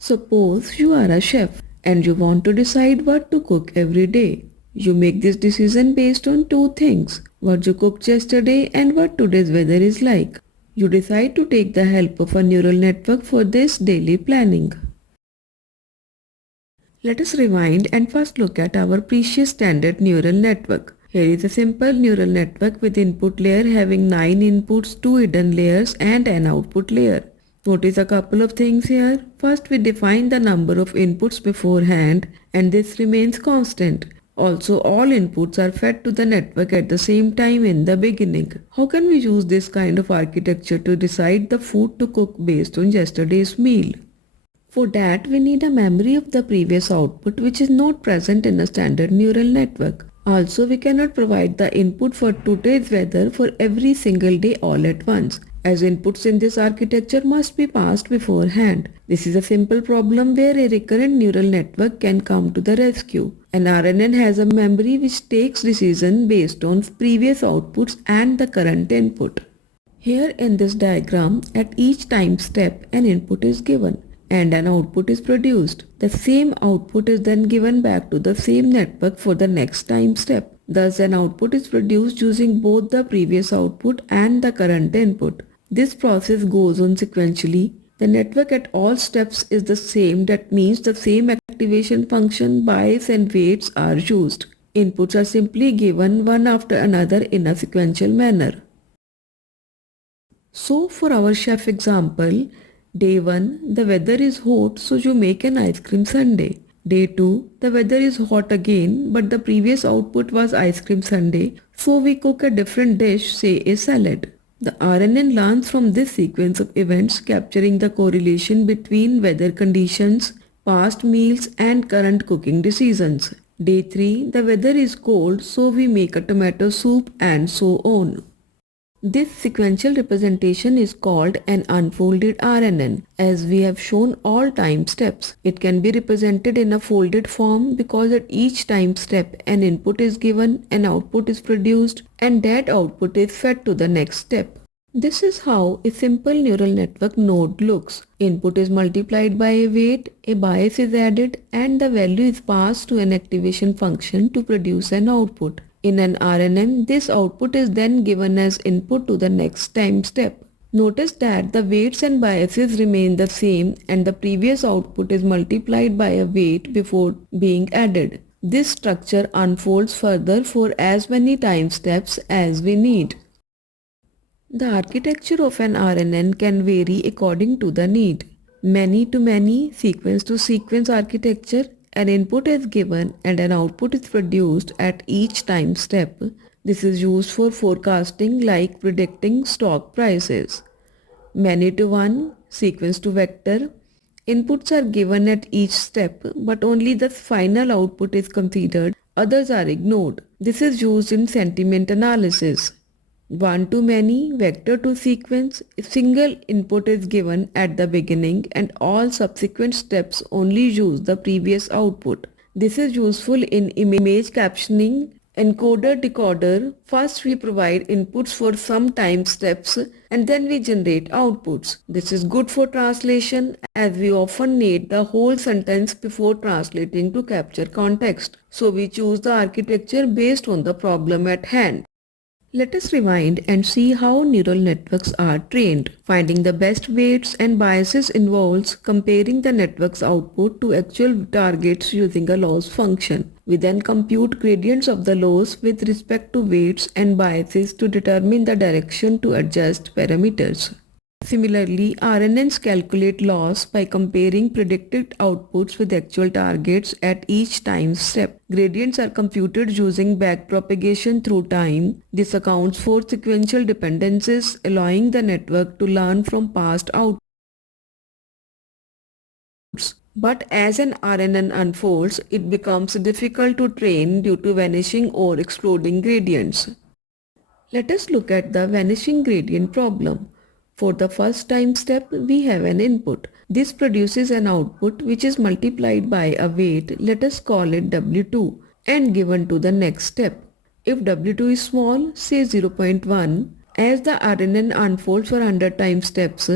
Suppose you are a chef and you want to decide what to cook every day. You make this decision based on two things: what you cooked yesterday and what today's weather is like. You decide to take the help of a neural network for this daily planning. Let us rewind and first look at our precious standard neural network. Here is a simple neural network with input layer having 9 inputs, 2 hidden layers and an output layer. Notice a couple of things here. First, we define the number of inputs beforehand and this remains constant. Also, all inputs are fed to the network at the same time in the beginning. How can we use this kind of architecture to decide the food to cook based on yesterday's meal? For that, we need a memory of the previous output which is not present in a standard neural network. Also, we cannot provide the input for today's weather for every single day all at once, as inputs in this architecture must be passed beforehand. This is a simple problem where a recurrent neural network can come to the rescue. An RNN has a memory which takes decision based on previous outputs and the current input. Here in this diagram, at each time step, an input is given and an output is produced. The same output is then given back to the same network for the next time step. Thus, an output is produced using both the previous output and the current input. This process goes on sequentially. The network at all steps is the same, that means the same activation function, bias and weights are used. Inputs are simply given one after another in a sequential manner. So for our chef example, Day 1, the weather is hot, so you make an ice cream sundae. Day 2, the weather is hot again, but the previous output was ice cream sundae, so we cook a different dish, say a salad. The RNN learns from this sequence of events, capturing the correlation between weather conditions, past meals and current cooking decisions. Day 3, the weather is cold, so we make a tomato soup and so on. This sequential representation is called an unfolded RNN, as we have shown all time steps. It can be represented in a folded form because at each time step an input is given, an output is produced, and that output is fed to the next step. This is how a simple neural network node looks. Input is multiplied by a weight, a bias is added, and the value is passed to an activation function to produce an output. In an RNN, this output is then given as input to the next time step. Notice that the weights and biases remain the same and the previous output is multiplied by a weight before being added. This structure unfolds further for as many time steps as we need. The architecture of an RNN can vary according to the need. Many-to-many, sequence-to-sequence architecture, an input is given and an output is produced at each time step. This is used for forecasting like predicting stock prices. Many-to-one, sequence-to-vector, inputs are given at each step but only the final output is considered, others are ignored. This is used in sentiment analysis. One-to-many, vector-to-sequence, a single input is given at the beginning and all subsequent steps only use the previous output. This is useful in image captioning, encoder, decoder. First we provide inputs for some time steps and then we generate outputs. This is good for translation as we often need the whole sentence before translating to capture context. So we choose the architecture based on the problem at hand. Let us rewind and see how neural networks are trained. Finding the best weights and biases involves comparing the network's output to actual targets using a loss function. We then compute gradients of the loss with respect to weights and biases to determine the direction to adjust parameters. Similarly, RNNs calculate loss by comparing predicted outputs with actual targets at each time step. Gradients are computed using backpropagation through time. This accounts for sequential dependencies, allowing the network to learn from past outputs. But as an RNN unfolds, it becomes difficult to train due to vanishing or exploding gradients. Let us look at the vanishing gradient problem. For the first time step, we have an input. This produces an output which is multiplied by a weight, let us call it W2, and given to the next step. If W2 is small, say 0.1, as the RNN unfolds for 100 time steps,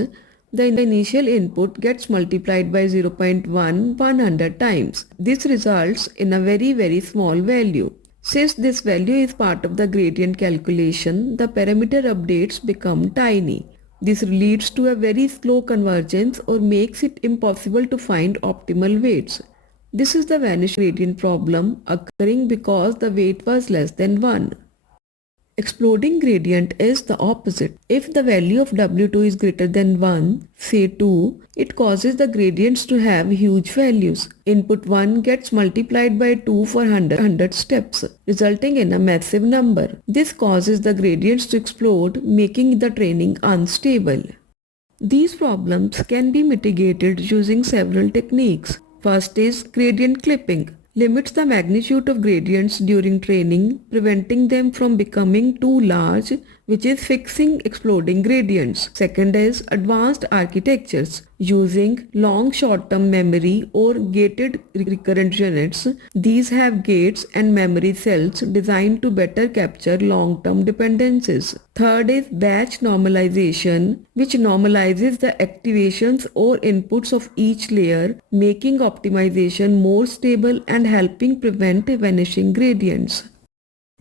The initial input gets multiplied by 0.1 100 times. This results in a very small value. Since this value is part of the gradient calculation, the parameter updates become tiny. This leads to a very slow convergence or makes it impossible to find optimal weights. This is the vanishing gradient problem occurring because the weight was less than 1. Exploding gradient is the opposite. If the value of W2 is greater than 1, say 2, it causes the gradients to have huge values. Input 1 gets multiplied by 2 for 100 steps, resulting in a massive number. This causes the gradients to explode, making the training unstable. These problems can be mitigated using several techniques. First is gradient clipping. Limits the magnitude of gradients during training, preventing them from becoming too large, which is fixing exploding gradients. Second is advanced architectures. Using long short-term memory or gated recurrent units, these have gates and memory cells designed to better capture long-term dependencies. Third is batch normalization, which normalizes the activations or inputs of each layer, making optimization more stable and helping prevent vanishing gradients.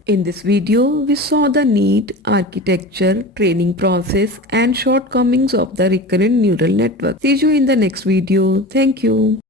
In this video, we saw the neat architecture, training process and shortcomings of the recurrent neural network. See you in the next video. Thank you.